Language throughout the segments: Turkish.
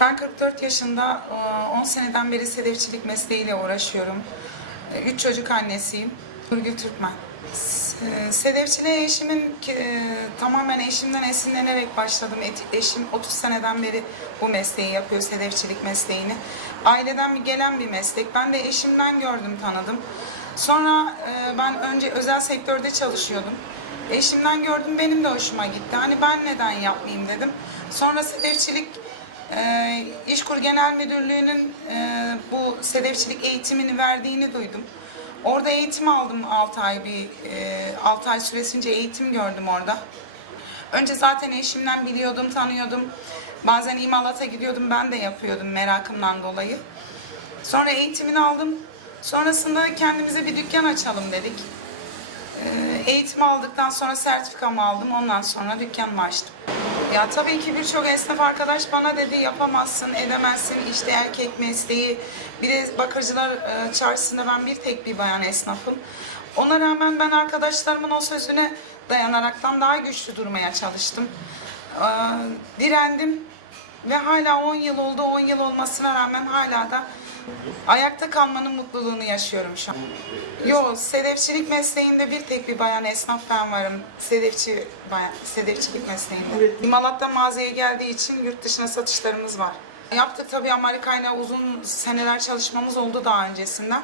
Ben 44 yaşında, e, 10 seneden beri sedefçilik mesleğiyle uğraşıyorum. 3 çocuk annesiyim. Nurgül Türkmen. Sedefçiliğe eşimin e, tamamen eşimden esinlenerek başladım. Eşim 30 seneden beri bu mesleği yapıyor, sedefçilik mesleğini. Aileden bir gelen bir meslek. Ben de eşimden gördüm, tanıdım. Sonra e, ben önce özel sektörde çalışıyordum. Eşimden gördüm, benim de hoşuma gitti. Hani ben neden yapmayayım dedim. Sonra sedefçilik ee, İşkur Genel Müdürlüğü'nün e, bu sedefçilik eğitimini verdiğini duydum. Orada eğitim aldım 6 ay bir 6 ay süresince eğitim gördüm orada. Önce zaten eşimden biliyordum, tanıyordum. Bazen imalata gidiyordum, ben de yapıyordum merakımdan dolayı. Sonra eğitimini aldım. Sonrasında kendimize bir dükkan açalım dedik. Ee, Eğitim aldıktan sonra sertifikamı aldım. Ondan sonra dükkanımı açtım. Ya tabii ki birçok esnaf arkadaş bana dedi yapamazsın, edemezsin işte erkek mesleği. Bir de bakırcılar e, çarşısında ben bir tek bir bayan esnafım. Ona rağmen ben arkadaşlarımın o sözüne dayanaraktan daha güçlü durmaya çalıştım. Ee, Direndim ve hala 10 yıl oldu. 10 yıl olmasına rağmen hala da ayakta kalmanın mutluluğunu yaşıyorum şu an. Yo, sedefçilik mesleğinde bir tek bir bayan esnaf ben varım. Sedefçi bayan, sedefçilik mesleğinde. Malatya mağazaya geldiği için yurt dışına satışlarımız var. Yaptık tabii Amerika'yla uzun seneler çalışmamız oldu daha öncesinden.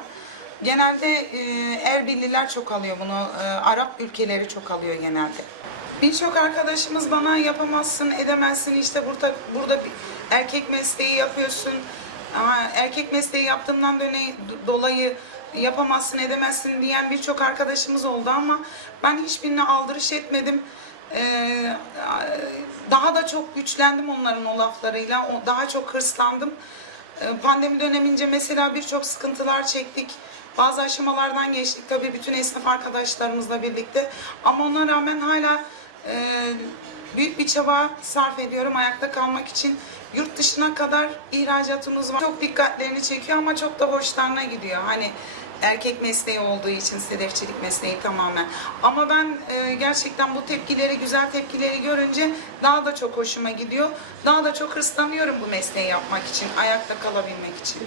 Genelde e, Erbilliler çok alıyor bunu. e, Arap ülkeleri çok alıyor genelde. Birçok arkadaşımız bana yapamazsın, edemezsin işte burada burada erkek mesleği yapıyorsun. Ama erkek mesleği yaptığımdan dolayı yapamazsın, edemezsin diyen birçok arkadaşımız oldu ama ben hiçbirine aldırış etmedim. Ee, daha da çok güçlendim onların o laflarıyla, daha çok hırslandım. Ee, Pandemi dönemince mesela birçok sıkıntılar çektik. Bazı aşamalardan geçtik tabii bütün esnaf arkadaşlarımızla birlikte. Ama ona rağmen hala e, büyük bir çaba sarf ediyorum ayakta kalmak için. Yurt dışına kadar ihracatımız var. Çok dikkatlerini çekiyor ama çok da hoşlarına gidiyor. Hani erkek mesleği olduğu için sedefçilik mesleği tamamen. Ama ben e, gerçekten bu tepkileri, güzel tepkileri görünce daha da çok hoşuma gidiyor. Daha da çok hırslanıyorum bu mesleği yapmak için, ayakta kalabilmek için.